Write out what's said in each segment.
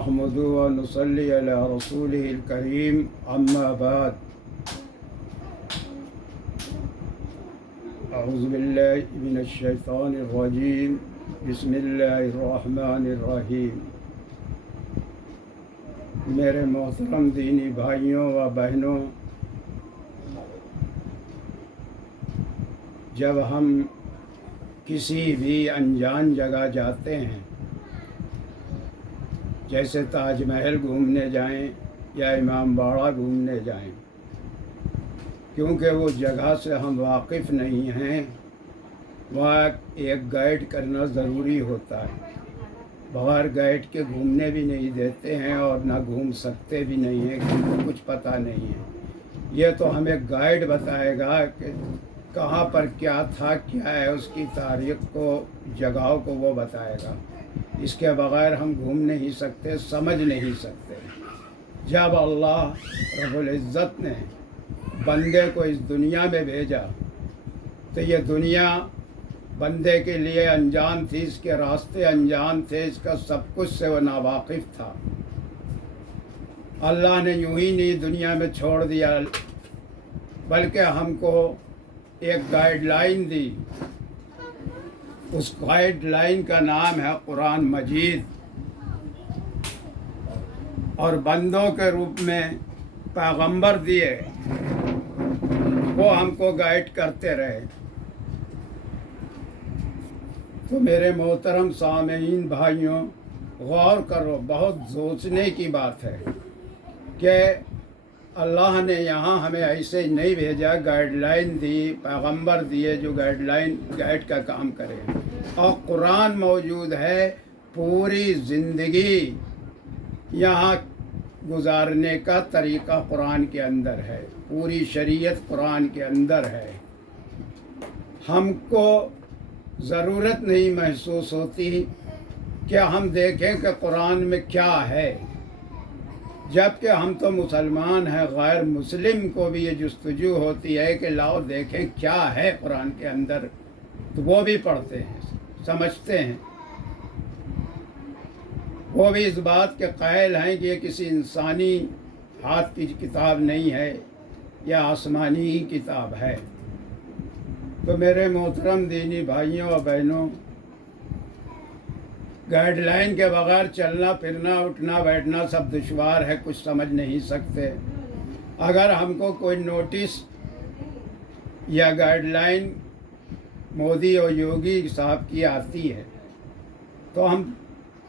نحمده ونصلي على رسوله الكريم أما بعد أعوذ بالله من الشيطان الرجيم بسم الله الرحمن الرحیم۔ میرے محترم دینی بھائیوں و بہنوں، جب ہم کسی بھی انجان جگہ جاتے ہیں، جیسے تاج محل گھومنے جائیں یا امام باڑہ گھومنے جائیں، کیونکہ وہ جگہ سے ہم واقف نہیں ہیں، وہاں ایک گائیڈ کرنا ضروری ہوتا ہے۔ بغیر گائیڈ کے گھومنے بھی نہیں دیتے ہیں اور نہ گھوم سکتے بھی نہیں ہیں، کیونکہ کچھ پتہ نہیں ہے۔ یہ تو ہمیں گائیڈ بتائے گا کہ کہاں پر کیا تھا، کیا ہے، اس کی تاریخ کو، جگہوں کو وہ بتائے گا۔ اس کے بغیر ہم گھوم نہیں سکتے، سمجھ نہیں سکتے۔ جب اللہ رب العزت نے بندے کو اس دنیا میں بھیجا تو یہ دنیا بندے کے لیے انجان تھی، اس کے راستے انجان تھے، اس کا سب کچھ سے وہ ناواقف تھا۔ اللہ نے یوں ہی نہیں دنیا میں چھوڑ دیا، بلکہ ہم کو ایک گائیڈ لائن دی۔ اس گائیڈ لائن کا نام ہے قرآن مجید، اور بندوں کے روپ میں پیغمبر دیے، وہ ہم کو گائیڈ کرتے رہے۔ تو میرے محترم سامعین بھائیوں، غور کرو، بہت سوچنے کی بات ہے کہ اللہ نے یہاں ہمیں ایسے نہیں بھیجا، گائیڈ لائن دی، پیغمبر دیے جو گائیڈ کا کام کرے، اور قرآن موجود ہے۔ پوری زندگی یہاں گزارنے کا طریقہ قرآن کے اندر ہے، پوری شریعت قرآن کے اندر ہے۔ ہم کو ضرورت نہیں محسوس ہوتی کہ ہم دیکھیں کہ قرآن میں کیا ہے، جبکہ ہم تو مسلمان ہیں۔ غیر مسلم کو بھی یہ جستجو ہوتی ہے کہ لاؤ دیکھیں کیا ہے قرآن کے اندر، تو وہ بھی پڑھتے ہیں، سمجھتے ہیں۔ وہ بھی اس بات کے قائل ہیں کہ یہ کسی انسانی ہاتھ کی کتاب نہیں ہے، یہ آسمانی ہی کتاب ہے۔ تو میرے محترم دینی بھائیوں اور بہنوں، گائیڈ لائن کے بغیر چلنا پھرنا، اٹھنا بیٹھنا سب دشوار ہے، کچھ سمجھ نہیں سکتے۔ اگر ہم کو کوئی نوٹس یا گائیڈ لائن مودی اور یوگی صاحب کی آتی ہے تو ہم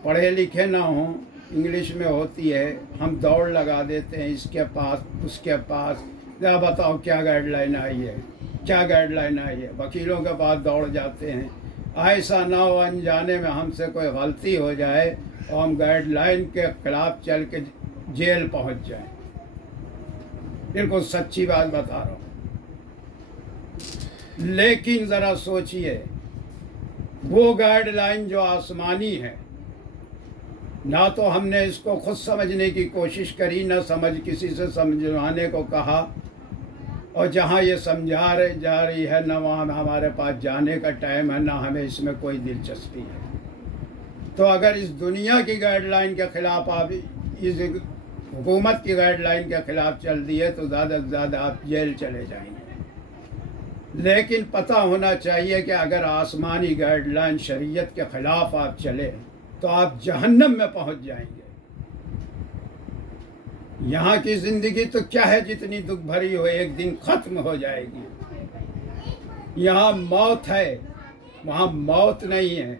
پڑھے لکھے نہ ہوں، انگلش میں ہوتی ہے، ہم دوڑ لگا دیتے ہیں اس کے پاس اس کے پاس، یا بتاؤ کیا گائیڈ لائن آئی ہے، کیا گائیڈ لائن آئی ہے، وکیلوں کے پاس دوڑ جاتے ہیں۔ ایسا نہ ہو انجانے میں ہم سے کوئی غلطی ہو جائے اور ہم گائیڈ لائن کے خلاف چل کے جیل پہنچ جائیں۔ بالکل سچی بات بتا رہا ہوں۔ لیکن ذرا سوچئے، وہ گائیڈ لائن جو آسمانی ہے، نہ تو ہم نے اس کو خود سمجھنے کی کوشش کری، نہ کسی سے سمجھانے کو کہا، اور جہاں یہ سمجھا جا رہی ہے نہ وہاں ہمارے پاس جانے کا ٹائم ہے، نہ ہمیں اس میں کوئی دلچسپی ہے۔ تو اگر اس دنیا کی گائیڈ لائن کے خلاف آپ، اس حکومت کی گائیڈ لائن کے خلاف چل دیے تو زیادہ سے زیادہ آپ جیل چلے جائیں گے۔ لیکن پتہ ہونا چاہیے کہ اگر آسمانی گائیڈ لائن شریعت کے خلاف آپ چلے تو آپ جہنم میں پہنچ جائیں گے۔ یہاں کی زندگی تو کیا ہے، جتنی دکھ بھری ہو ایک دن ختم ہو جائے گی۔ یہاں موت ہے، وہاں موت نہیں ہے۔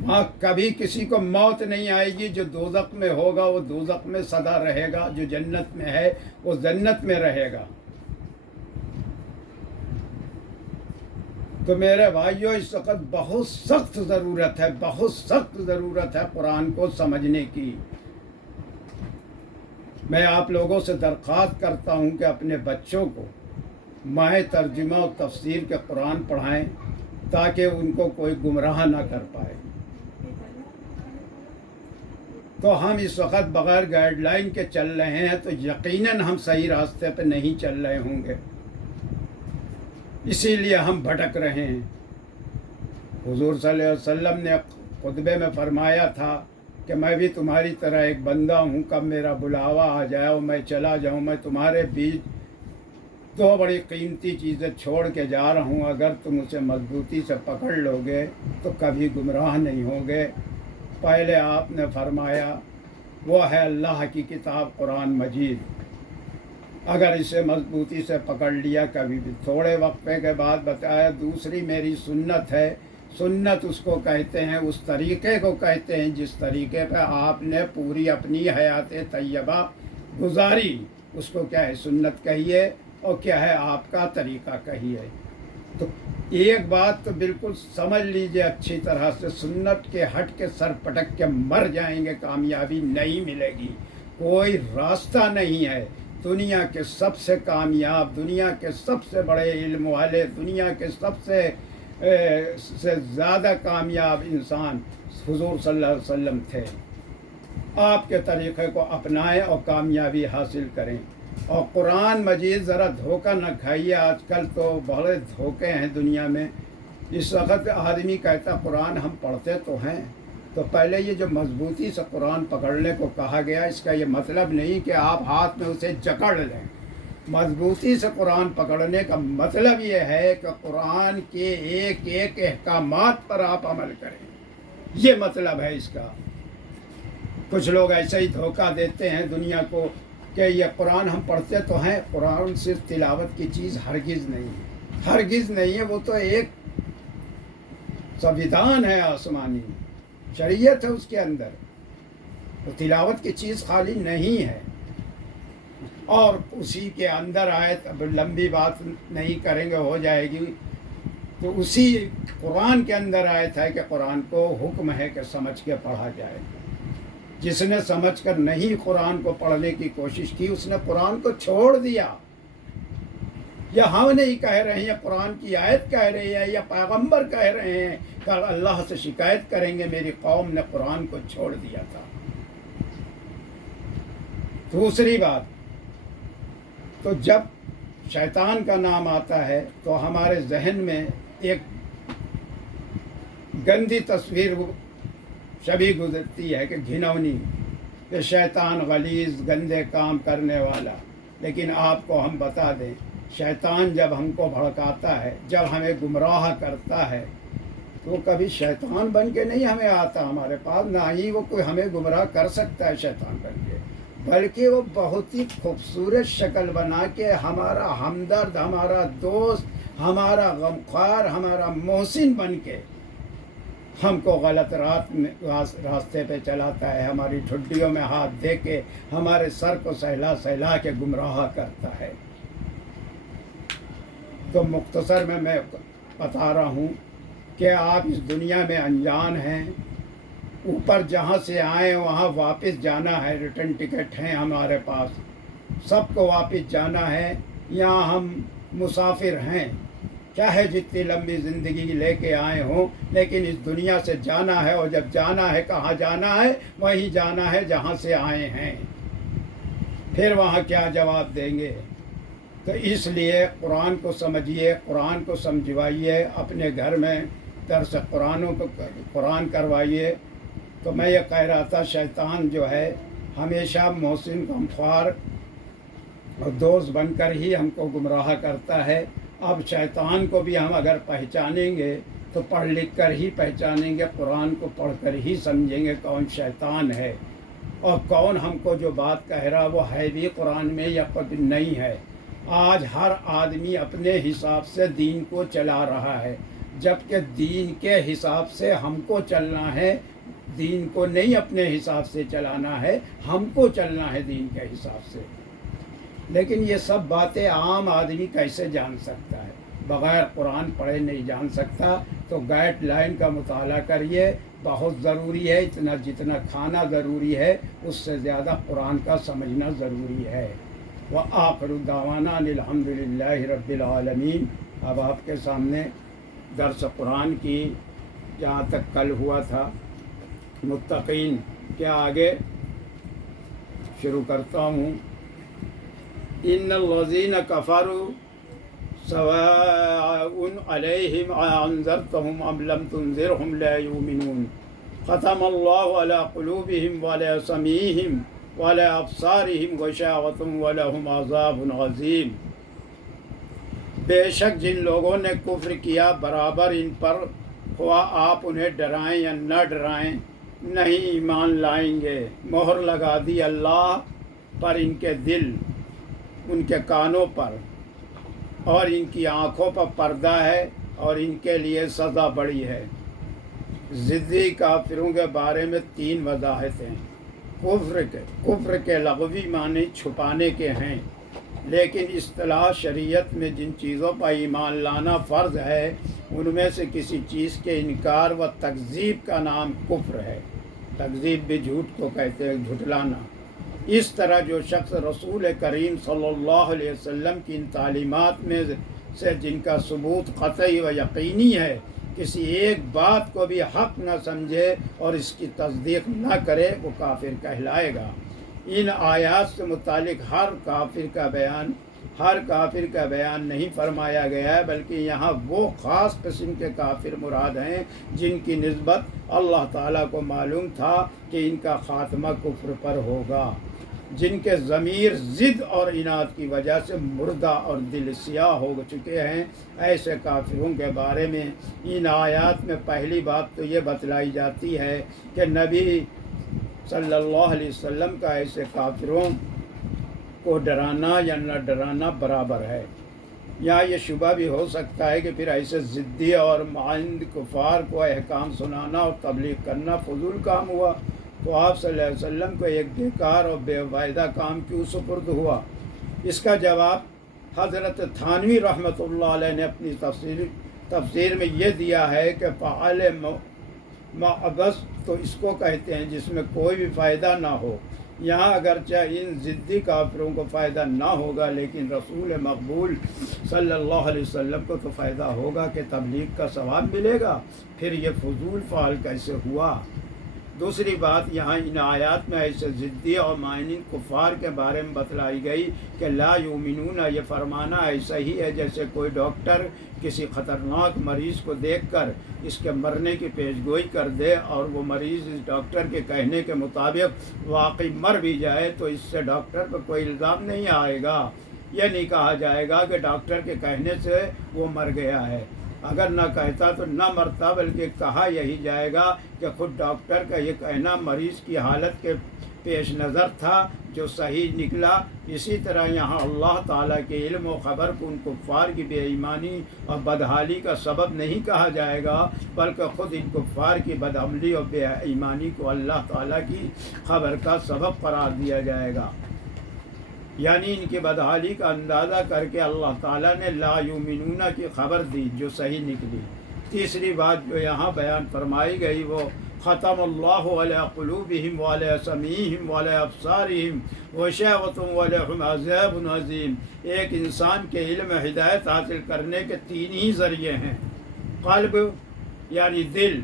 وہاں کبھی کسی کو موت نہیں آئے گی۔ جو دوزخ میں ہوگا وہ دوزخ میں سدا رہے گا، جو جنت میں ہے وہ جنت میں رہے گا۔ تو میرے بھائیوں، اس وقت بہت سخت ضرورت ہے، بہت سخت ضرورت ہے قرآن کو سمجھنے کی۔ میں آپ لوگوں سے درخواست کرتا ہوں کہ اپنے بچوں کو ماہ ترجمہ و تفسیر کے قرآن پڑھائیں، تاکہ ان کو کوئی گمراہ نہ کر پائے۔ تو ہم اس وقت بغیر گائیڈ لائن کے چل رہے ہیں تو یقیناً ہم صحیح راستے پہ نہیں چل رہے ہوں گے، اسی لیے ہم بھٹک رہے ہیں۔ حضور صلی اللہ علیہ وسلم نے خطبے میں فرمایا تھا کہ میں بھی تمہاری طرح ایک بندہ ہوں، کب میرا بلاوا آ جائے اور میں چلا جاؤں، میں تمہارے بیچ دو بڑی قیمتی چیزیں چھوڑ کے جا رہا ہوں، اگر تم اسے مضبوطی سے پکڑ لو گے تو کبھی گمراہ نہیں ہوگے۔ پہلے آپ نے فرمایا وہ ہے اللہ کی کتاب قرآن مجید، اگر اسے مضبوطی سے پکڑ لیا کبھی بھی۔ تھوڑے وقفے کے بعد بتایا دوسری میری سنت ہے۔ سنت اس کو کہتے ہیں، اس طریقے کو کہتے ہیں جس طریقے پہ آپ نے پوری اپنی حیات طیبہ گزاری، اس کو کیا ہے سنت کہیے، اور کیا ہے آپ کا طریقہ کہیے۔ تو ایک بات تو بالکل سمجھ لیجئے اچھی طرح سے، سنت کے ہٹ کے سر پٹک کے مر جائیں گے کامیابی نہیں ملے گی، کوئی راستہ نہیں ہے۔ دنیا کے سب سے کامیاب، دنیا کے سب سے بڑے علم والے، دنیا کے سب سے زیادہ کامیاب انسان حضور صلی اللہ علیہ وسلم تھے۔ آپ کے طریقے کو اپنائیں اور کامیابی حاصل کریں۔ اور قرآن مجید ذرا دھوکہ نہ کھائیے، آج کل تو بڑے دھوکے ہیں دنیا میں۔ اس وقت آدمی کہتا قرآن ہم پڑھتے تو ہیں، تو پہلے یہ جو مضبوطی سے قرآن پکڑنے کو کہا گیا، اس کا یہ مطلب نہیں کہ آپ ہاتھ میں اسے جکڑ لیں۔ مضبوطی سے قرآن پکڑنے کا مطلب یہ ہے کہ قرآن کے ایک ایک احکامات پر آپ عمل کریں، یہ مطلب ہے اس کا۔ کچھ لوگ ایسے ہی دھوکہ دیتے ہیں دنیا کو کہ یہ قرآن ہم پڑھتے تو ہیں، قرآن صرف تلاوت کی چیز ہرگز نہیں ہے، ہرگز نہیں ہے، وہ تو ایک سنویدھان ہے، آسمانی شریعت ہے اس کے اندر، وہ تلاوت کی چیز خالی نہیں ہے۔ اور اسی کے اندر آیت، اب لمبی بات نہیں کریں گے ہو جائے گی، تو اسی قرآن کے اندر آیت ہے کہ قرآن کو حکم ہے کہ سمجھ کے پڑھا جائے۔ جس نے سمجھ کر نہیں قرآن کو پڑھنے کی کوشش کی، اس نے قرآن کو چھوڑ دیا۔ یا ہم نہیں کہہ رہے ہیں، قرآن کی آیت کہہ رہی ہے، یا پیغمبر کہہ رہے ہیں کہ اللہ سے شکایت کریں گے میری قوم نے قرآن کو چھوڑ دیا تھا۔ دوسری بات، تو جب شیطان کا نام آتا ہے تو ہمارے ذہن میں ایک گندی تصویر شبیہ گزرتی ہے کہ گھنونی، کہ شیطان غلیظ گندے کام کرنے والا۔ لیکن آپ کو ہم بتا دیں، شیطان جب ہم کو بھڑکاتا ہے، جب ہمیں گمراہ کرتا ہے، تو وہ کبھی شیطان بن کے نہیں ہمیں آتا ہمارے پاس، نہ ہی وہ کوئی ہمیں گمراہ کر سکتا ہے شیطان بن کے، بلکہ وہ بہت ہی خوبصورت شکل بنا کے ہمارا ہمدرد، ہمارا دوست، ہمارا غمخوار، ہمارا محسن بن کے ہم کو غلط راستے پہ چلاتا ہے، ہماری ٹھڈیوں میں ہاتھ دے کے ہمارے سر کو سہلا سہلا کے گمراہ کرتا ہے۔ تو مختصر میں بتا رہا ہوں کہ آپ اس دنیا میں انجان ہیں، اوپر جہاں سے آئے وہاں واپس جانا ہے، ریٹرن ٹکٹ ہیں ہمارے پاس، سب کو واپس جانا ہے۔ یہاں ہم مسافر ہیں، چاہے جتنی لمبی زندگی لے کے آئے ہوں، لیکن اس دنیا سے جانا ہے، اور جب جانا ہے کہاں جانا ہے؟ وہیں جانا ہے جہاں سے آئے ہیں، پھر وہاں کیا جواب دیں گے؟ تو اس لیے قرآن کو سمجھیے، قرآن کو سمجھوائیے، اپنے گھر میں درس قرآن کروائیے۔ تو میں یہ کہہ رہا تھا، شیطان جو ہے ہمیشہ محسن غمخوار اور دوست بن کر ہی ہم کو گمراہ کرتا ہے۔ اب شیطان کو بھی ہم اگر پہچانیں گے تو پڑھ لکھ کر ہی پہچانیں گے، قرآن کو پڑھ کر ہی سمجھیں گے کون شیطان ہے اور کون ہم کو جو بات کہہ رہا وہ ہے بھی قرآن میں یا خود نہیں ہے۔ آج ہر آدمی اپنے حساب سے دین کو چلا رہا ہے، جبکہ دین کے حساب سے ہم کو چلنا ہے، دین کو نہیں اپنے حساب سے چلانا ہے، ہم کو چلنا ہے دین کے حساب سے۔ لیکن یہ سب باتیں عام آدمی کیسے جان سکتا ہے؟ بغیر قرآن پڑھے نہیں جان سکتا۔ تو گائیڈ لائن کا مطالعہ کریے، بہت ضروری ہے، اتنا جتنا کھانا ضروری ہے اس سے زیادہ قرآن کا سمجھنا ضروری ہے۔ وآخر دعوانا الحمد للہ رب العالمین۔ اب آپ کے سامنے درس قرآن کی جہاں تک کل ہوا تھا متقین کے آگے شروع کرتا ہوں۔ ان الذین کفروا سواء علیہم انذرتہم ام لم تنذرہم لا یؤمنون۔ ختم اللہ علی قلوبہم وعلی سمیعہم وعلی ابصارہم غشاوۃ ولہم عذاب عظیم۔ بے شک جن لوگوں نے کفر کیا برابر ان پر، خواہ آپ انہیں ڈرائیں یا نہ ڈرائیں، نہیں ایمان لائیں گے۔ مہر لگا دی اللہ پر ان کے دل، ان کے کانوں پر اور ان کی آنکھوں پر پردہ ہے، اور ان کے لیے سزا بڑی ہے۔ ضدی کافروں کے بارے میں 3 وضاحتیں۔ کفر کے لغوی معنی چھپانے کے ہیں، لیکن اصطلاح شریعت میں جن چیزوں پر ایمان لانا فرض ہے ان میں سے کسی چیز کے انکار و تکذیب کا نام کفر ہے۔ تکذیب بھی جھوٹ کو کہتے ہیں، جھٹلانا۔ اس طرح جو شخص رسول کریم صلی اللہ علیہ وسلم کی ان تعلیمات میں سے جن کا ثبوت قطعی و یقینی ہے، کسی ایک بات کو بھی حق نہ سمجھے اور اس کی تصدیق نہ کرے، وہ کافر کہلائے گا۔ ان آیات سے متعلق ہر کافر کا بیان نہیں فرمایا گیا ہے، بلکہ یہاں وہ خاص قسم کے کافر مراد ہیں جن کی نسبت اللہ تعالیٰ کو معلوم تھا کہ ان کا خاتمہ کفر پر ہوگا، جن کے ضمیر ضد اور عناد کی وجہ سے مردہ اور دل سیاہ ہو چکے ہیں۔ ایسے کافروں کے بارے میں ان آیات میں پہلی بات تو یہ بتلائی جاتی ہے کہ نبی صلی اللہ علیہ وسلم کا ایسے کافروں کو ڈرانا یا نہ ڈرانا برابر ہے۔ یا یہ شبہ بھی ہو سکتا ہے کہ پھر ایسے ضدی اور معاند کفار کو احکام سنانا اور تبلیغ کرنا فضول کام ہوا، تو آپ صلی اللہ علیہ وسلم کو ایک بیکار اور بے فائدہ کام کیوں سپرد ہوا؟ اس کا جواب حضرت تھانوی رحمۃ اللہ علیہ نے اپنی تفسیر میں یہ دیا ہے کہ فعال معبث تو اس کو کہتے ہیں جس میں کوئی بھی فائدہ نہ ہو۔ یہاں اگرچہ ان ضدی کافروں کو فائدہ نہ ہوگا، لیکن رسول مقبول صلی اللہ علیہ وسلم کو تو فائدہ ہوگا کہ تبلیغ کا ثواب ملے گا، پھر یہ فضول فعل کیسے ہوا؟ دوسری بات، یہاں ان آیات میں ایسے ضدی اور معنی کفار کے بارے میں بتلائی گئی کہ لا یؤمنون، یہ فرمانا ایسا ہی ہے جیسے کوئی ڈاکٹر کسی خطرناک مریض کو دیکھ کر اس کے مرنے کی پیشگوئی کر دے اور وہ مریض اس ڈاکٹر کے کہنے کے مطابق واقعی مر بھی جائے تو اس سے ڈاکٹر پر کوئی الزام نہیں آئے گا۔ یہ نہیں کہا جائے گا کہ ڈاکٹر کے کہنے سے وہ مر گیا ہے، اگر نہ کہتا تو نہ مرتا، بلکہ کہا یہی جائے گا کہ خود ڈاکٹر کا یہ کہنا مریض کی حالت کے پیش نظر تھا جو صحیح نکلا۔ اسی طرح یہاں اللہ تعالیٰ کے علم و خبر کو ان کفار کی بے ایمانی اور بدحالی کا سبب نہیں کہا جائے گا، بلکہ خود ان کفار کی بدعملی اور بے ایمانی کو اللہ تعالیٰ کی خبر کا سبب قرار دیا جائے گا۔ یعنی ان کی بدحالی کا اندازہ کر کے اللہ تعالیٰ نے لا یؤمنون کی خبر دی جو صحیح نکلی۔ تیسری بات جو یہاں بیان فرمائی گئی وہ ختم اللہ علی قلوبہم وعلی سمیعہم وعلی ابصارہم غشاوۃ ولہم عذاب عظیم۔ ایک انسان کے علم ہدایت حاصل کرنے کے 3 ہی ذریعے ہیں، قلب یعنی دل،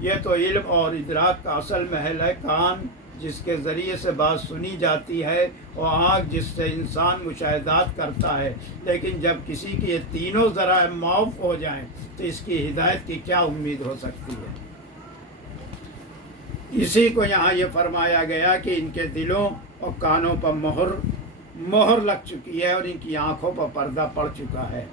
یہ تو علم اور ادراک کا اصل محل ہے، کان جس کے ذریعے سے بات سنی جاتی ہے، اور آنکھ جس سے انسان مشاہدات کرتا ہے۔ لیکن جب کسی کی یہ تینوں ذرائع معاف ہو جائیں تو اس کی ہدایت کی کیا امید ہو سکتی ہے؟ اسی کو یہاں یہ فرمایا گیا کہ ان کے دلوں اور کانوں پر مہر لگ چکی ہے اور ان کی آنکھوں پر پردہ پڑ چکا ہے۔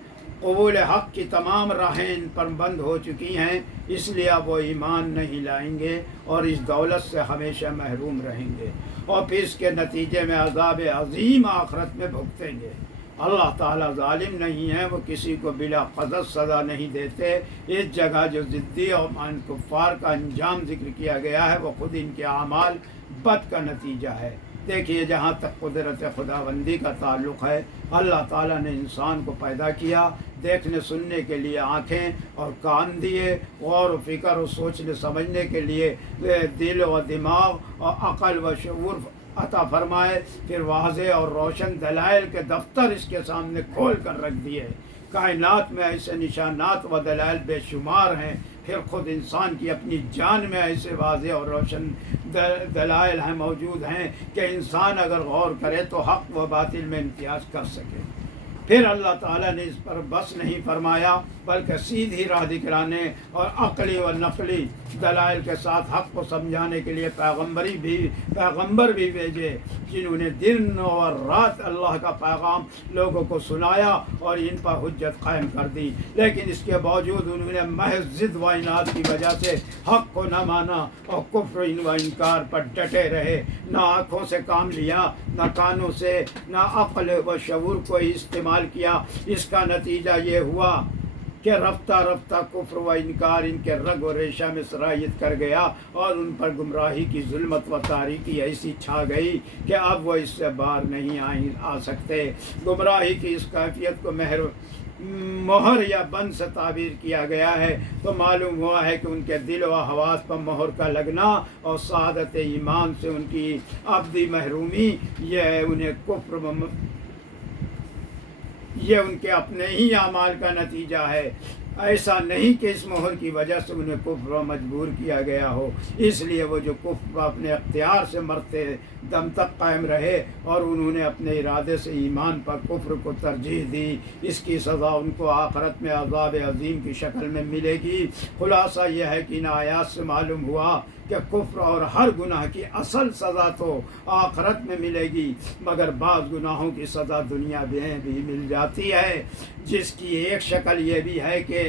قبول حق کی تمام راہیں ان پر بند ہو چکی ہیں، اس لیے اب وہ ایمان نہیں لائیں گے اور اس دولت سے ہمیشہ محروم رہیں گے، اور پھر اس کے نتیجے میں عذاب عظیم آخرت میں بھگتیں گے۔ اللہ تعالیٰ ظالم نہیں ہے، وہ کسی کو بلا قصد سزا نہیں دیتے۔ اس جگہ جو ضدی اور معاند کفار کا انجام ذکر کیا گیا ہے وہ خود ان کے اعمال بد کا نتیجہ ہے۔ دیکھیے، جہاں تک قدرت خداوندی کا تعلق ہے، اللہ تعالیٰ نے انسان کو پیدا کیا، دیکھنے سننے کے لیے آنکھیں اور کان دیے، غور و فکر و سوچنے سمجھنے کے لیے دل و دماغ اور عقل و شعور عطا فرمائے، پھر واضح اور روشن دلائل کے دفتر اس کے سامنے کھول کر رکھ دیے۔ کائنات میں ایسے نشانات و دلائل بے شمار ہیں، پھر خود انسان کی اپنی جان میں ایسے واضح اور روشن دلائل ہیں موجود ہیں کہ انسان اگر غور کرے تو حق و باطل میں امتیاز کر سکے۔ پھر اللہ تعالیٰ نے اس پر بس نہیں فرمایا بلکہ سیدھی راہ دکھلانے اور عقلی و نقلی دلائل کے ساتھ حق کو سمجھانے کے لیے پیغمبر بھی بھیجے، جنہوں نے دن اور رات اللہ کا پیغام لوگوں کو سنایا اور ان پر حجت قائم کر دی، لیکن اس کے باوجود انہوں نے محض ضد و عناد کی وجہ سے حق کو نہ مانا اور کفر و انکار پر ڈٹے رہے، نہ آنکھوں سے کام لیا، نہ کانوں سے، نہ عقل و شعور کو استعمال کیا۔ اس کا نتیجہ یہ ہوا کہ رفتہ رفتہ کفر و انکار ان کے رگ و ریشہ میں سرایت کر گیا اور ان پر گمراہی کی ظلمت و تاریکی ایسی چھا گئی کہ اب وہ اس سے باہر نہیں آ سکتے۔ گمراہی کی اس کیفیت کو مہر یا بند سے تعبیر کیا گیا ہے تو معلوم ہوا ہے کہ ان کے دل و حواس پر مہر کا لگنا اور سعادت ایمان سے ان کی ابدی محرومی، یہ ان کے اپنے ہی اعمال کا نتیجہ ہے۔ ایسا نہیں کہ اس مہر کی وجہ سے انہیں کفر و مجبور کیا گیا ہو، اس لیے وہ جو کفر اپنے اختیار سے مرتے دم تک قائم رہے اور انہوں نے اپنے ارادے سے ایمان پر کفر کو ترجیح دی، اس کی سزا ان کو آخرت میں عذاب عظیم کی شکل میں ملے گی۔ خلاصہ یہ ہے کہ ان آیات سے معلوم ہوا کہ کفر اور ہر گناہ کی اصل سزا تو آخرت میں ملے گی، مگر بعض گناہوں کی سزا دنیا میں بھی مل جاتی ہے، جس کی ایک شکل یہ بھی ہے کہ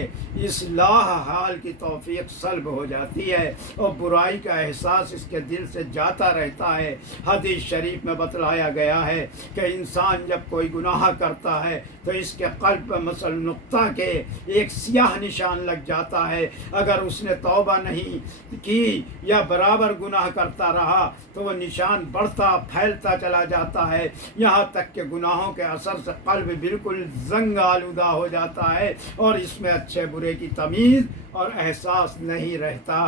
اصلاح حال کی توفیق سلب ہو جاتی ہے اور برائی کا احساس اس کے دل سے جاتا رہتا ہے۔ حدیث شریف میں بتلایا گیا ہے کہ انسان جب کوئی گناہ کرتا ہے تو اس کے قلب پر مثل نقطہ کے ایک سیاہ نشان لگ جاتا ہے۔ اگر اس نے توبہ نہیں کی یا برابر گناہ کرتا رہا تو وہ نشان بڑھتا پھیلتا چلا جاتا ہے، یہاں تک کہ گناہوں کے اثر سے قلب بالکل زنگ آلودہ ہو جاتا ہے اور اس میں اچھے برے کی تمیز اور احساس نہیں رہتا۔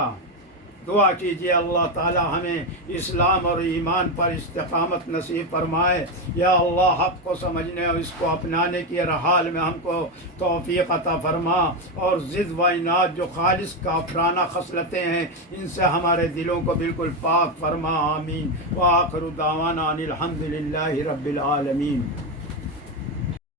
دعا کیجیے اللہ تعالی ہمیں اسلام اور ایمان پر استقامت نصیب فرمائے۔ یا اللہ حق کو سمجھنے اور اس کو اپنانے کی ہر حال میں ہم کو توفیق عطا فرما، اور ضد و عناد جو خالص کافرانہ خصلتیں ہیں ان سے ہمارے دلوں کو بالکل پاک فرما، آمین۔ وآخر دعوانا ان الحمد للہ رب العالمین۔